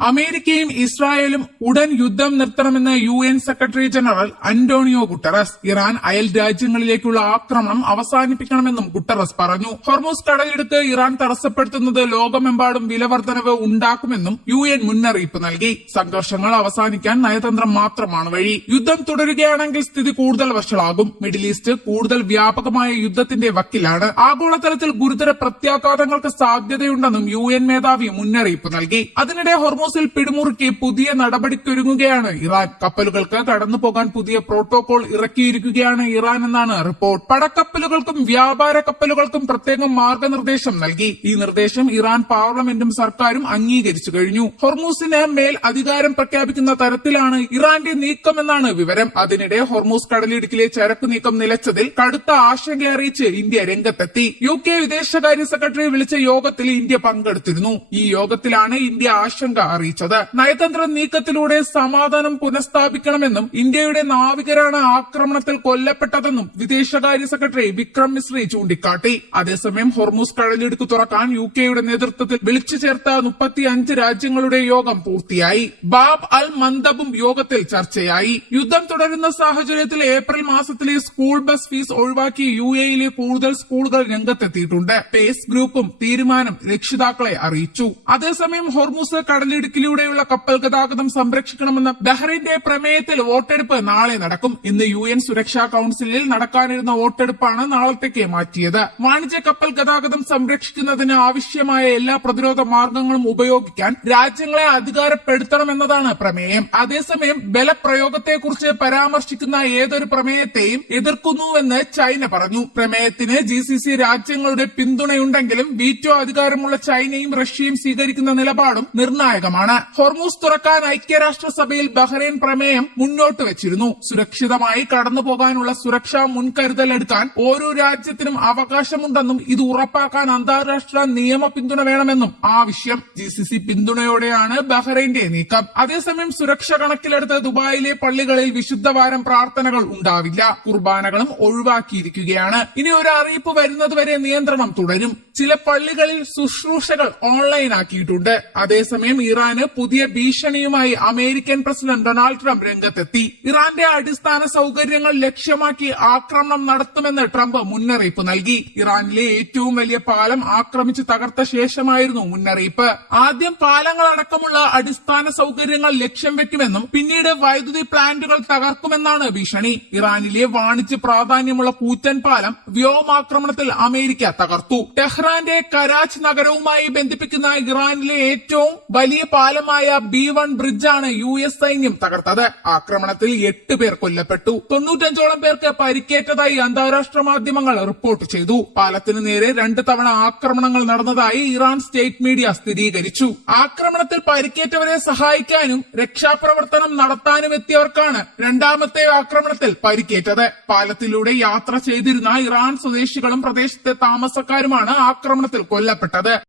അമേരിക്കയും ഇസ്രായേലും ഉടൻ യുദ്ധം നിർത്തണമെന്ന് UN secretary general Antonio Guterres. Iran അയൽ രാജ്യങ്ങളിലേക്കുള്ള ആക്രമണം അവസാനിപ്പിക്കണമെന്നും ഗുട്ടറസ് പറഞ്ഞു. ഹോർമൂസ് കടലിടുക്ക് ഇറാൻ തടസ്സപ്പെടുത്തുന്നത് ലോകമെമ്പാടും വിലവർദ്ധനവ് ഉണ്ടാക്കുമെന്നും UN മുന്നറിയിപ്പ് നൽകി. സംഘർഷങ്ങൾ അവസാനിക്കാൻ നയതന്ത്രം മാത്രമാണ് വഴി. യുദ്ധം തുടരുകയാണെങ്കിൽ സ്ഥിതി കൂടുതൽ വഷളാകും. മിഡിൽ ഈസ്റ്റ് കൂടുതൽ വ്യാപകമായ യുദ്ധത്തിന്റെ വക്കിലാണ്. ആഗോളതലത്തിൽ ഗുരുതര പ്രത്യാഘാതങ്ങൾക്ക് സാധ്യതയുണ്ടെന്നും UN മേധാവി മുന്നറിയിപ്പ് നൽകി. അതിനിടെ ഹോർമൂസിൽ പിടിമുറുക്കി പുതിയ നടപടിക്കൊരുങ്ങുകയാണ് ഇറാൻ. കപ്പലുകൾക്ക് കടന്നുപോകാൻ പുതിയ പ്രോട്ടോകോൾ ഇറക്കിയിരിക്കുകയാണ് ഇറാൻ എന്നാണ് റിപ്പോർട്ട്. പടക്കപ്പലുകൾക്കും വ്യാപാര കപ്പലുകൾക്കും പ്രത്യേകം മാർഗനിർദ്ദേശം നൽകി. ഈ നിർദ്ദേശം ഇറാൻ പാർലമെന്റും സർക്കാരും അംഗീകരിച്ചു കഴിഞ്ഞു. ഹോർമൂസിന് മേൽ അധികാരം പ്രഖ്യാപിക്കുന്ന തരത്തിലാണ് ഇറാന്റെ നീക്കമെന്നാണ് വിവരം. അതിനിടെ ഹോർമൂസ് കടലിടുക്കിലെ ചരക്കു നീക്കം നിലച്ചതിൽ കടുത്ത ആശങ്ക അറിയിച്ച് ഇന്ത്യ രംഗത്തെത്തി. UK വിദേശകാര്യ സെക്രട്ടറി വിളിച്ച യോഗത്തിൽ ഇന്ത്യ പങ്കെടുത്തിരുന്നു. ഈ യോഗത്തിലാണ് ഇന്ത്യ ആശങ്ക അറിയിച്ചത്. നയതന്ത്ര നീക്കത്തിലൂടെ സമാധാനം പുനഃസ്ഥാപിക്കണമെന്നും ഇന്ത്യയുടെ നാവികരാണ് ആക്രമണത്തിൽ കൊല്ലപ്പെട്ടതെന്നും വിദേശകാര്യ സെക്രട്ടറി വിക്രം മിശ്രി ചൂണ്ടിക്കാട്ടി. അതേസമയം ഹോർമൂസ് കടലിടുക്ക് തുറക്കാൻ UKയുടെ നേതൃത്വത്തിൽ വിളിച്ചു ചേർത്ത 35 രാജ്യങ്ങളുടെ യോഗം പൂർത്തിയായി. ബാബ് അൽ മന്ദബും യോഗത്തിൽ ചർച്ചയായി. യുദ്ധം തുടരുന്ന സാഹചര്യത്തിൽ ഏപ്രിൽ മാസത്തിലെ സ്കൂൾ ബസ് ഫീസ് ഒഴിവാക്കി UAEയിലെ കൂടുതൽ സ്കൂളുകൾ രംഗത്തെത്തിയിട്ടുണ്ട്. പേസ് ഗ്രൂപ്പും തീരുമാനം രക്ഷിതാക്കളെ അറിയിച്ചു. അതേസമയം ഹോർമൂസ് കടലിടുക്കിലൂടെയുള്ള കപ്പൽ ഗതാഗതം സംരക്ഷിക്കണമെന്ന ബഹ്റൈന്റെ പ്രമേയത്തിൽ വോട്ടെടുപ്പ് നാളെ നടക്കും. ഇന്ന് UN സുരക്ഷാ കൌൺസിലിൽ നടക്കാനിരുന്ന വോട്ടെടുപ്പാണ് നാളത്തേക്ക് മാറ്റിയത്. വാണിജ്യ കപ്പൽ ഗതാഗതം സംരക്ഷിക്കുന്നതിന് ആവശ്യമായ എല്ലാ പ്രതിരോധ മാർഗങ്ങളും ഉപയോഗിക്കാൻ രാജ്യങ്ങളെ അധികാരപ്പെടുത്തണമെന്നതാണ് പ്രമേയം. അതേസമയം ബലപ്രയോഗത്തെക്കുറിച്ച് പരാമർശിക്കുന്ന ഏതൊരു പ്രമേയത്തെയും എതിർക്കുന്നുവെന്ന് ചൈന പറഞ്ഞു. പ്രമേയത്തിന് GCC രാജ്യങ്ങളുടെ പിന്തുണയുണ്ടെങ്കിലും വീറ്റോ അധികാരമുള്ള ചൈനയും റഷ്യയും സ്വീകരിക്കുന്ന നിലപാടും നിർണായകമാണ്. ഹോർമൂസ് തുറക്കാൻ ഐക്യരാഷ്ട്രസഭയിൽ ബഹ്റൈൻ പ്രമേയം മുന്നോട്ട് വെച്ചിരുന്നു. സുരക്ഷിതമായി കടന്നുപോകാനുള്ള സുരക്ഷാ മുൻകരുതൽ എടുക്കാൻ ഓരോ രാജ്യത്തിനും അവകാശമുണ്ടെന്നും ഇത് ഉറപ്പാക്കാൻ അന്താരാഷ്ട്ര നിയമ പിന്തുണ വേണമെന്നും ആവശ്യം. GCC പിന്തുണയോടെയാണ് ബഹ്റൈന്റെ നീക്കം. അതേസമയം സുരക്ഷ കണക്കിലെടുത്ത് ദുബായിലെ പള്ളികളിൽ വിശുദ്ധവാരം പ്രാർത്ഥനകൾ ഉണ്ടാവില്ല. കുർബാനകളും ഒഴിവാക്കിയിരിക്കുകയാണ്. ഇനി ഒരു അറിയിപ്പ് വരുന്നതുവരെ നിയന്ത്രണം തുടരും. ചില പള്ളികളിൽ ശുശ്രൂഷകൾ ഓൺലൈനാക്കിയിട്ടുണ്ട്. അതേസമയം ഇറാന് പുതിയ ഭീഷണിയുമായി അമേരിക്കൻ പ്രസിഡന്റ് ഡൊണാൾഡ് ട്രംപ് രംഗത്തെത്തി. ഇറാന്റെ അടിസ്ഥാന സൌകര്യങ്ങൾ ലക്ഷ്യമാക്കി ആക്രമണം നടത്തുമെന്ന് ട്രംപ് മുന്നറിയിപ്പ് നൽകി. ഇറാനിലെ ഏറ്റവും വലിയ പാലം ആക്രമിച്ച് തകർത്ത ശേഷമായിരുന്നു മുന്നറിയിപ്പ്. ആദ്യം പാലങ്ങളടക്കമുള്ള അടിസ്ഥാന സൌകര്യങ്ങൾ ലക്ഷ്യം വെക്കുമെന്നും പിന്നീട് വൈദ്യുതി പ്ലാന്റുകൾ തകർക്കുമെന്നാണ് ഭീഷണി. ഇറാനിലെ വാണിജ്യ പ്രാധാന്യമുള്ള കൂറ്റൻ പാലം വ്യോമാക്രമണത്തിൽ അമേരിക്ക തകർത്തു. ടെഹ്റാന്റെ കരാച്ച് നഗരവുമായി ബന്ധിപ്പിക്കുന്ന ഇറാനിലെ ഏറ്റവും വലിയ പാലമായ B1 ബ്രിഡ്ജാണ് US സൈന്യം തകർത്തത്. ആക്രമണത്തിൽ 8 പേർ കൊല്ലപ്പെട്ടു. 95ഓളം പേർക്ക് പരിക്കേറ്റതായി അന്താരാഷ്ട്ര മാധ്യമങ്ങൾ റിപ്പോർട്ട് ചെയ്തു. പാലത്തിന് നേരെ 2 തവണ ആക്രമണങ്ങൾ നടന്നതായി ഇറാൻ സ്റ്റേറ്റ് മീഡിയ സ്ഥിരീകരിച്ചു. ആക്രമണത്തിൽ പരിക്കേറ്റവരെ സഹായിക്കാനും രക്ഷാപ്രവർത്തനം നടത്താനും എത്തിയവർക്കാണ് രണ്ടാമത്തെ ആക്രമണത്തിൽ പരിക്കേറ്റത്. പാലത്തിലൂടെ യാത്ര ചെയ്തിരുന്ന ഇറാൻ സ്വദേശികളും പ്രദേശത്തെ താമസക്കാരുമാണ് ആക്രമണത്തിൽ കൊല്ലപ്പെട്ടത്.